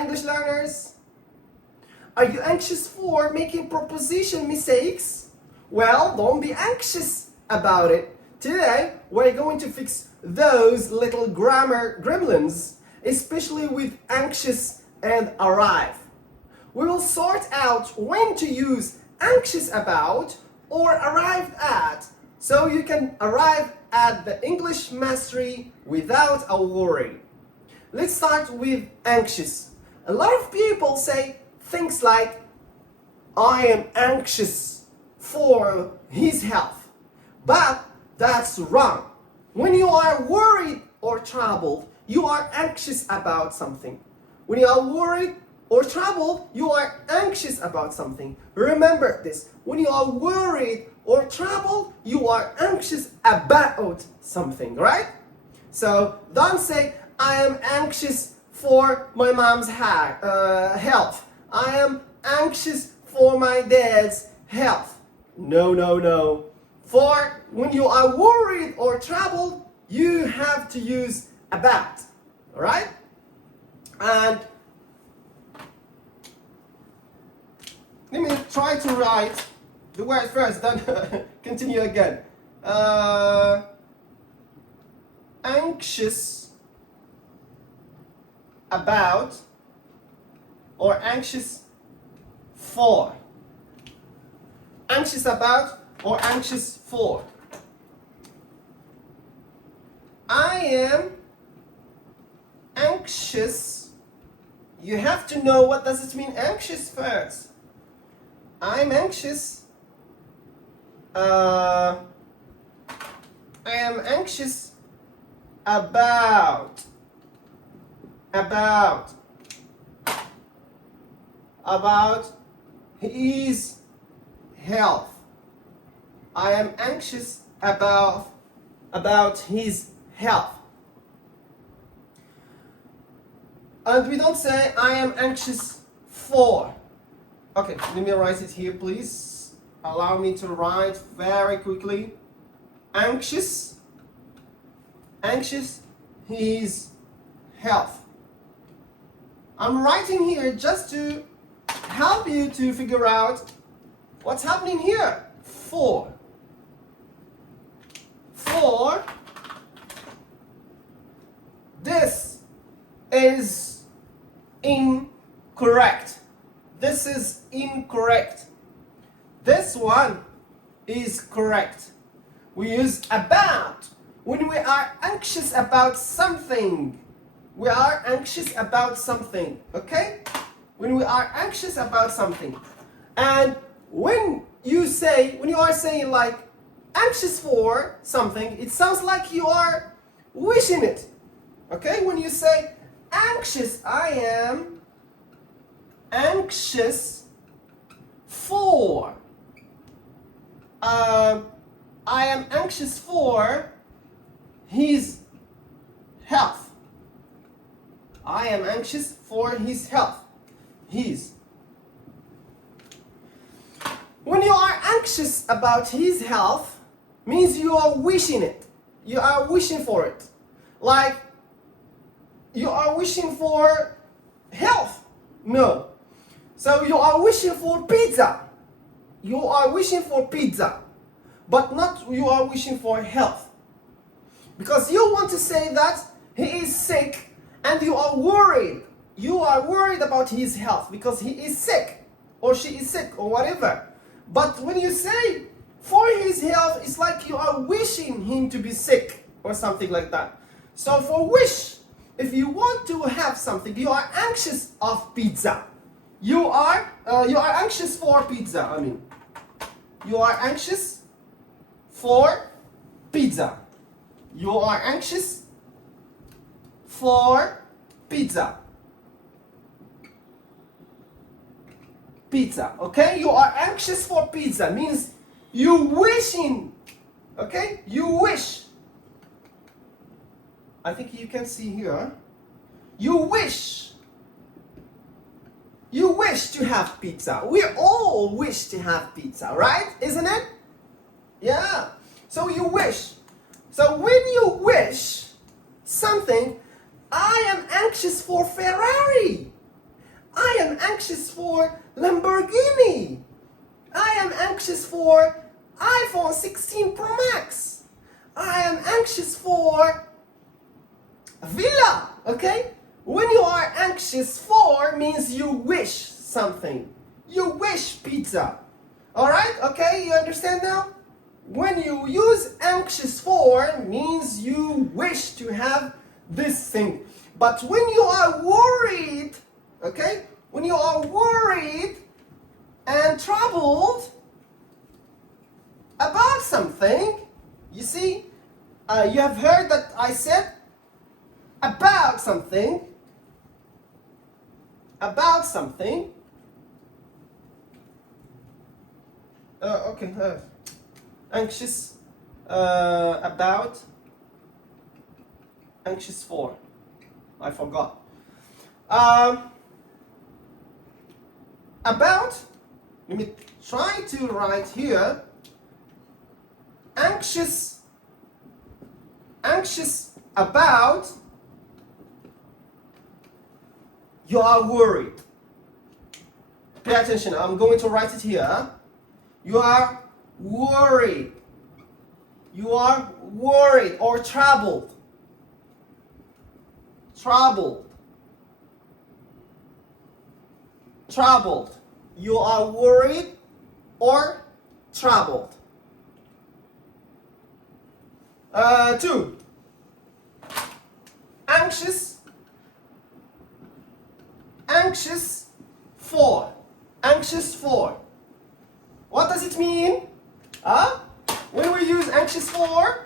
English learners? Are you anxious for making proposition mistakes? Well, don't be anxious about it. Today, we're going to fix those little grammar gremlins, especially with anxious and arrive. We will sort out when to use anxious about or arrived at, so you can arrive at the English mastery without a worry. Let's start with anxious. A lot of people say things like, I am anxious for his health. But that's wrong. When you are worried or troubled, you are anxious about something. When you are worried or troubled, you are anxious about something. Remember this. When you are worried or troubled, you are anxious about something, right? So don't say, I am anxious for my mom's health. I am anxious for my dad's health. No, no, no. For when you are worried or troubled, you have to use about. All right? And let me try to write the word first, then continue again. Anxious about or anxious for. Anxious about or anxious for. I am anxious. You have to know what does it mean anxious first. I'm anxious. I am anxious about his health. I am anxious about his health. And we don't say I am anxious for. Okay, let me write it here, please. Allow me to write very quickly. Anxious his health. I'm writing here just to help you to figure out what's happening here. For. This is incorrect. This is incorrect. This one is correct. We use about when we are anxious about something. We are anxious about something, okay? When we are anxious about something. And when you are saying like anxious for something, it sounds like you are wishing it. Okay? When you say anxious, I am anxious for. I am anxious for his health. I am anxious for his health. His. When you are anxious about his health, means you are wishing it. You are wishing for it. Like, you are wishing for health. No. So you are wishing for pizza. You are wishing for pizza. But not you are wishing for health. Because you want to say that he is sick and you are worried. You are worried about his health because he is sick or she is sick or whatever. But when you say for his health, it's like you are wishing him to be sick or something like that. So for wish, if you want to have something, you are anxious of pizza. You are anxious for pizza. I mean, you are anxious for pizza. You are anxious for pizza. Pizza, okay? You are anxious for pizza means you wishing, okay? You wish. I think you can see here. You wish. You wish to have pizza. We all wish to have pizza, right? Isn't it? Yeah. So you wish. So when you wish something, I am anxious for Ferrari. anxious for Lamborghini. I am anxious for iPhone 16 Pro Max. I am anxious for a villa, okay? When you are anxious for means you wish something. You wish pizza. Alright, okay, you understand now? When you use anxious for means you wish to have this thing. But when you are worried, okay? When you are worried and troubled about something, you see, you have heard that I said about something, anxious, about, anxious for, I forgot. About, let me try to write here, anxious about, you are worried. Pay attention, I'm going to write it here. You are worried. You are worried or troubled. Troubled. You are worried or troubled. 2. Anxious for. What does it mean? When we use anxious for,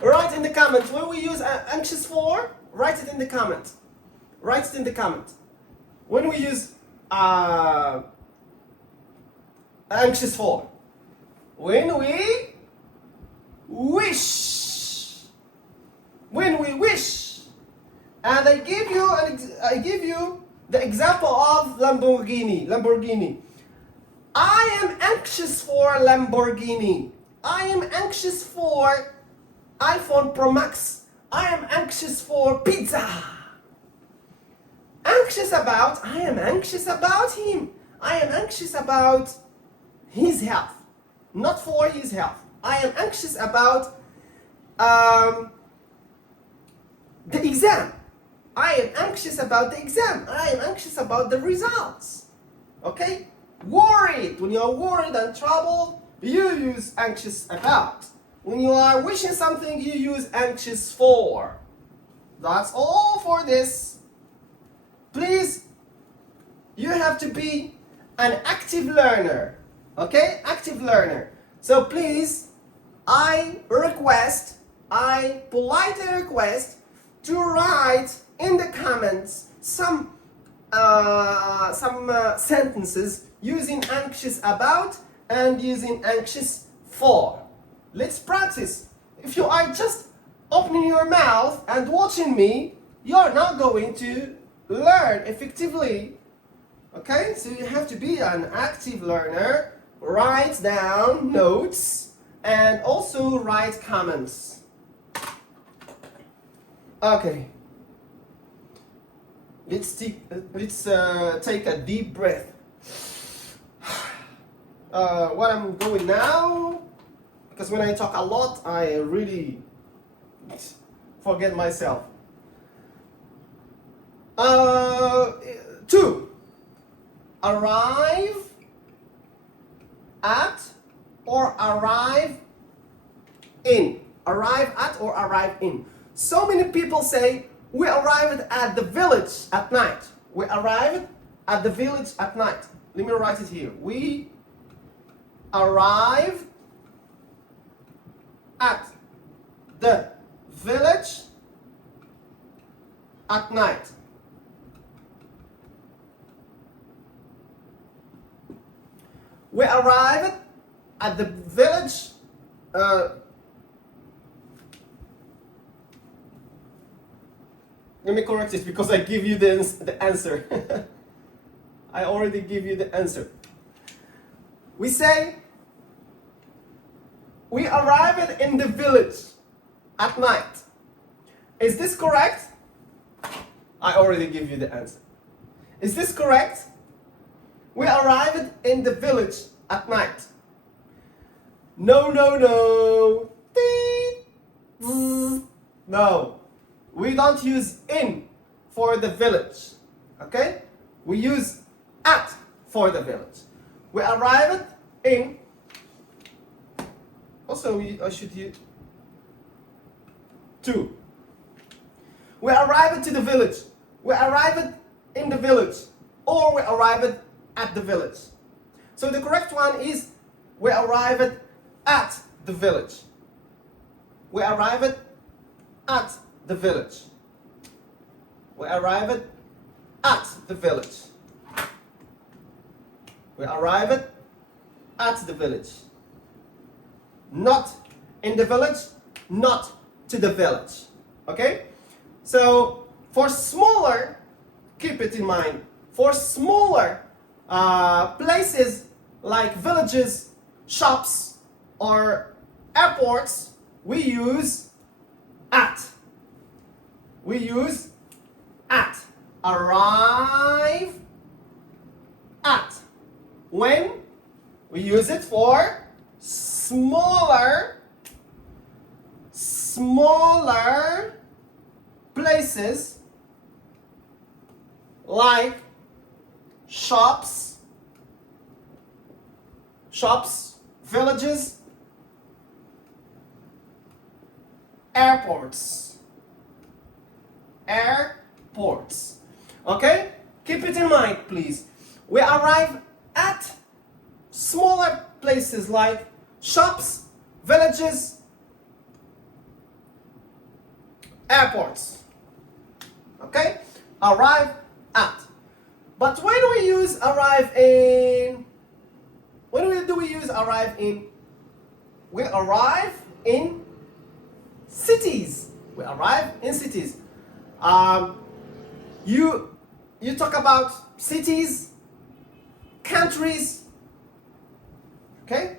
write in the comments. When we use anxious for, write it in the comment. When we use anxious for, when we wish, and I give you the example of Lamborghini. I am anxious for Lamborghini. I am anxious for iPhone Pro Max. I am anxious for pizza. I am anxious about him. I am anxious about his health. Not for his health. I am anxious about the exam. I am anxious about the exam. I am anxious about the results. Okay? Worried. When you are worried and troubled, you use anxious about. When you are wishing something, you use anxious for. That's all for this. Please, you have to be an active learner. Okay? Active learner. So please, I politely request to write in the comments some sentences using anxious about and using anxious for. Let's practice. If you are just opening your mouth and watching me, you're not going to learn effectively. Okay? So you have to be an active learner. Write down notes and also write comments. Okay. Let's take a deep breath. What I'm going now, because when I talk a lot, I really forget myself. 2. Arrive at or arrive in. Arrive at or arrive in. So many people say, we arrived at the village at night. We arrived at the village at night. Let me write it here. We arrived at the village at night. We arrived at the village let me correct it because I give you the answer. I already give you the answer. We say, we arrived in the village at night. Is this correct? I already give you the answer. Is this correct? We arrived in the village at night. No, no, no. Beep. Zzz. No. We don't use in for the village. Okay? We use at for the village. We arrived in. Also, I should use to. We arrived to the village. We arrived in the village. Or we arrived at the village. So the correct one is we arrived at the village. We arrived at the village. We arrived at the village. We arrived at the village. Not in the village, not to the village. Okay? So for smaller, keep it in mind, for smaller places like villages, shops, or airports, we use at. We use at. Arrive at. When? We use it for smaller places like shops, villages, airports. Okay? Keep it in mind, please. We arrive at smaller places like shops, villages, airports. Okay? Arrive at. But when we use arrive in, do we use arrive in? We arrive in cities. We arrive in cities. You talk about cities, countries. Okay?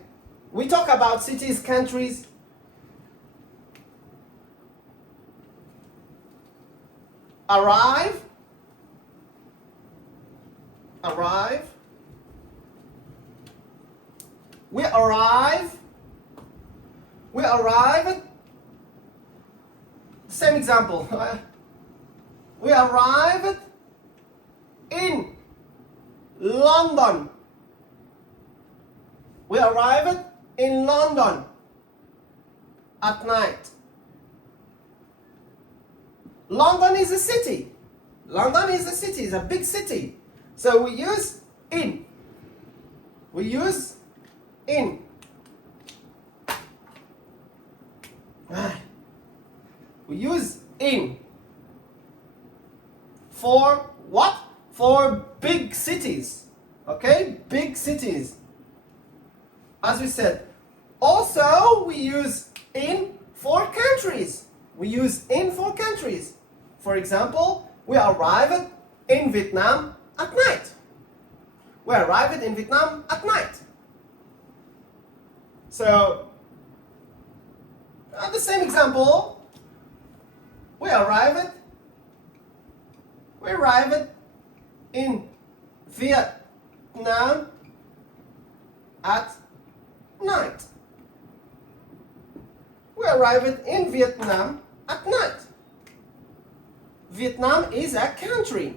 We talk about cities, countries. Arrive. We arrive. Same example. We arrived in London. We arrived in London at night. London is a city. London is a city, it's a big city. So we use in. We use in. We use in. For what? For big cities. Okay? Big cities. As we said. Also, we use in for countries. We use in for countries. For example, we arrived in Vietnam at night. We arrived in Vietnam at night. So, the same example, we arrived in Vietnam at night. We arrived in Vietnam at night. Vietnam is a country.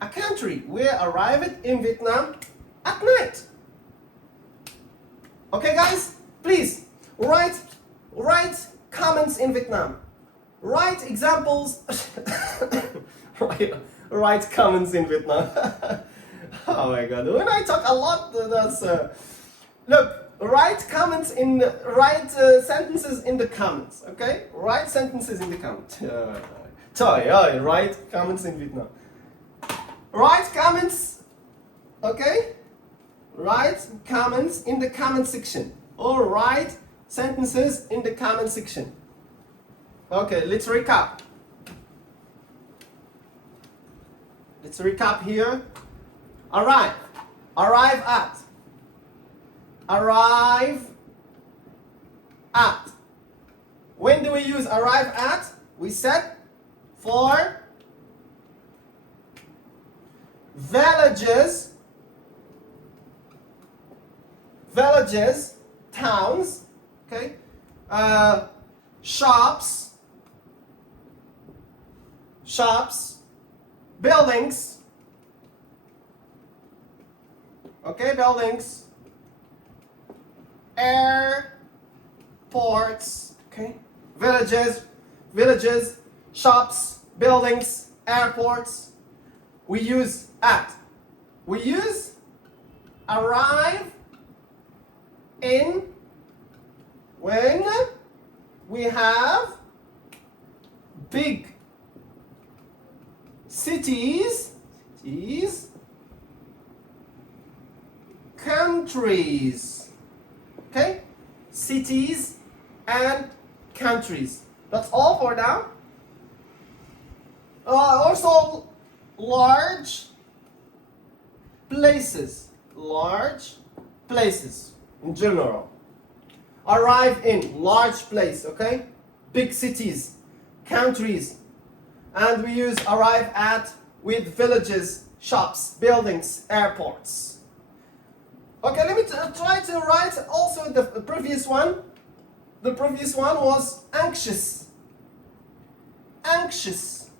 A country. We arrived in Vietnam at night. Okay, guys? Please write comments in Vietnam. Write examples. write comments in Vietnam. Oh my God! When I talk a lot, that's look. Write comments in write sentences in the comments. Okay, write sentences in the comments. Write comments in Vietnam. Write comments. Okay, write comments in the comment section or write sentences in the comment section. Okay, let's recap. Let's recap here. Arrive. Arrive at. Arrive at. When do we use arrive at? We said for villages, towns, okay, shops, buildings, okay, buildings, airports, okay, villages, shops, buildings, airports. We use at. We use arrive in when we have big cities, countries, okay? Cities and countries. That's all for now. Also, large places in general. Arrive in large place, okay? Big cities, countries, and we use arrive at with villages, shops, buildings, airports. Okay, let me try to write also the previous one. The previous one was anxious. Anxious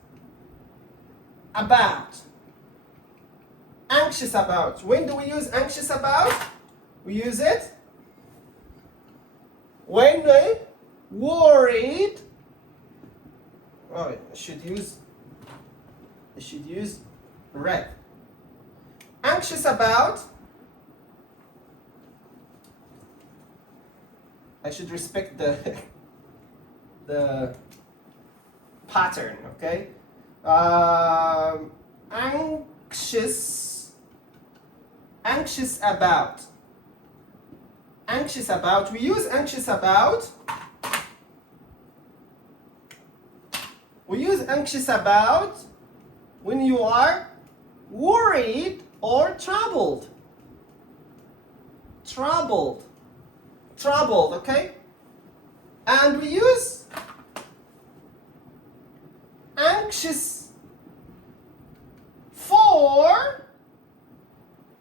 about. Anxious about. When do we use anxious about? We use it when they worried. Oh, I should use red. Anxious about. I should respect the pattern, okay? Anxious about. Anxious about. We use anxious about. We use anxious about when you are worried or troubled. Troubled, okay? And we use anxious for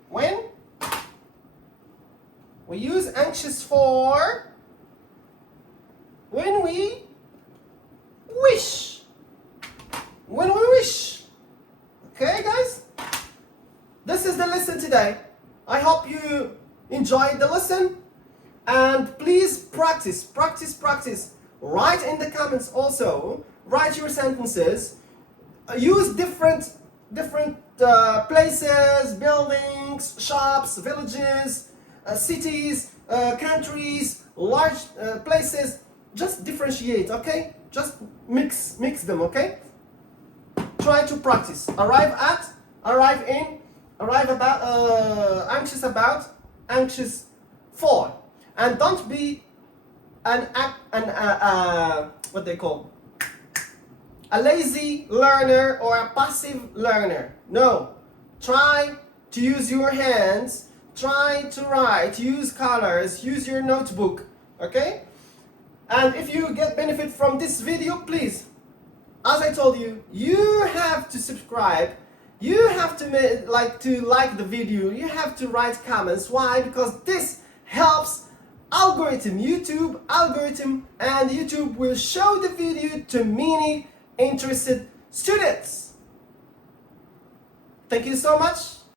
when? We use anxious for when we wish. When we wish. Okay, guys? This is the lesson today. I hope you enjoyed the lesson. And please practice. Write in the comments also. Write your sentences. Use different places, buildings, shops, villages, cities, countries, large places. Just differentiate, okay? Just mix them, okay? Try to practice. Arrive at, arrive in, arrive about, anxious about, anxious for. And don't be what they call a lazy learner or a passive learner. No, try to use your hands, try to write, use colors, use your notebook, okay? And if you get benefit from this video, please, as I told you, you have to subscribe, you have to like the video, you have to write comments. Why? Because this helps YouTube algorithm, and YouTube will show the video to many interested students. Thank you so much.